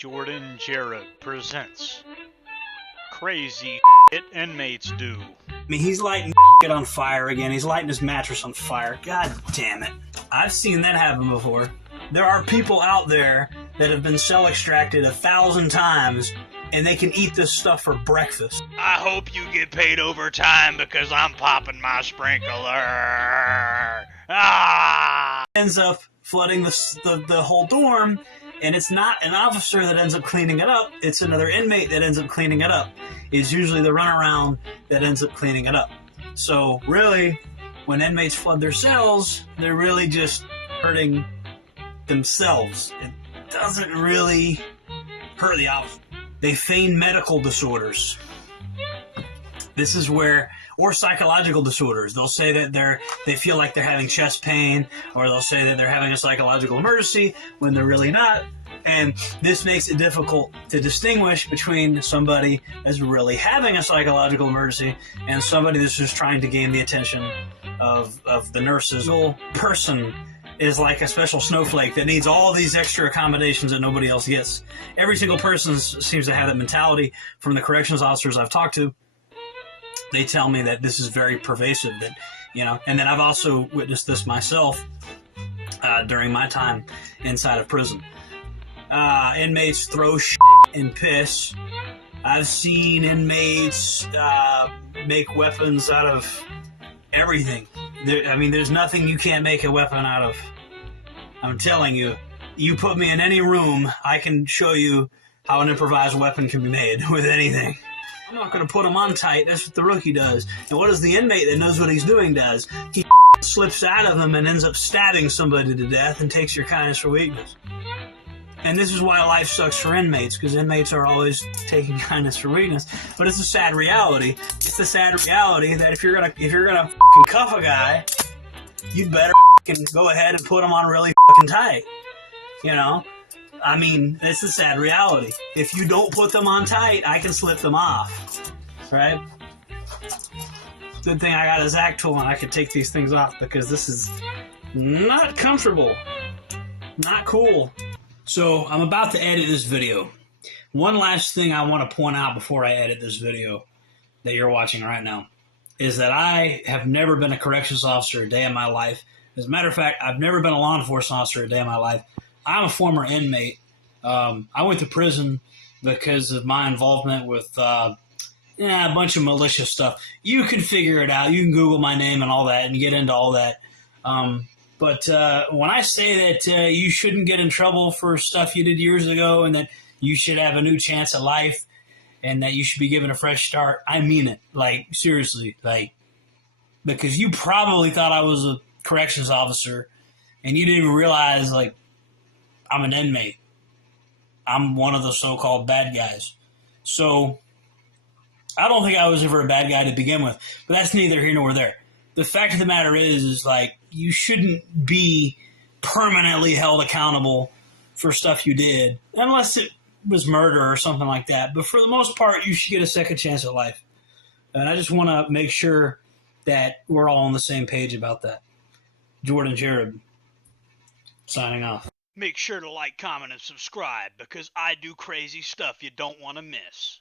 Jordan Jared presents Crazy Shit Inmates Do. I mean, he's lighting it on fire again. He's lighting his mattress on fire. God damn it. I've seen that happen before. There are people out there that have been cell extracted 1,000 times, and they can eat this stuff for breakfast. I hope you get paid overtime because I'm popping my sprinkler. Ah! Ends up flooding the whole dorm, and it's not an officer that ends up cleaning it up. It's another inmate that ends up cleaning it up. It's usually the runaround that ends up cleaning it up. So really, when inmates flood their cells, they're really just hurting themselves. It doesn't really hurt the officer. They feign medical disorders. This is where, or psychological disorders. They'll say that they feel like they're having chest pain, or they'll say that they're having a psychological emergency when they're really not. And this makes it difficult to distinguish between somebody that's really having a psychological emergency and somebody that's just trying to gain the attention of the nurses. The whole person is like a special snowflake that needs all these extra accommodations that nobody else gets. Every single person seems to have that mentality. From the corrections officers I've talked to, they tell me that this is very pervasive, that, you know, and then I've also witnessed this myself during my time inside of prison. Inmates throw shit and piss. I've seen inmates make weapons out of everything. There's nothing you can't make a weapon out of. I'm telling you, you put me in any room, I can show you how an improvised weapon can be made with anything. I'm not going to put them on tight. That's what the rookie does. And what does the inmate that knows what he's doing does? He slips out of them and ends up stabbing somebody to death and takes your kindness for weakness. And this is why life sucks for inmates, because inmates are always taking kindness for weakness. But it's a sad reality. It's a sad reality that if you're gonna fucking cuff a guy, you'd better fucking go ahead and put him on really fucking tight. You know? I mean, it's a sad reality. If you don't put them on tight, I can slip them off. Right? Good thing I got a Zac tool and I could take these things off, because this is not comfortable. Not cool. So I'm about to edit this video. One last thing I want to point out before I edit this video that you're watching right now is that I have never been a corrections officer a day in my life. As a matter of fact, I've never been a law enforcement officer a day in my life. I'm a former inmate. I went to prison because of my involvement with a bunch of malicious stuff. You can figure it out. You can Google my name and all that and get into all that. But when I say that you shouldn't get in trouble for stuff you did years ago and that you should have a new chance at life and that you should be given a fresh start, I mean it. Like, seriously. Like, because you probably thought I was a corrections officer and you didn't even realize, like, I'm an inmate. I'm one of the so-called bad guys. So I don't think I was ever a bad guy to begin with. But that's neither here nor there. The fact of the matter is like, you shouldn't be permanently held accountable for stuff you did, unless it was murder or something like that. But for the most part, you should get a second chance at life. And I just want to make sure that we're all on the same page about that. Jordan Jared, signing off. Make sure to like, comment, and subscribe because I do crazy stuff you don't want to miss.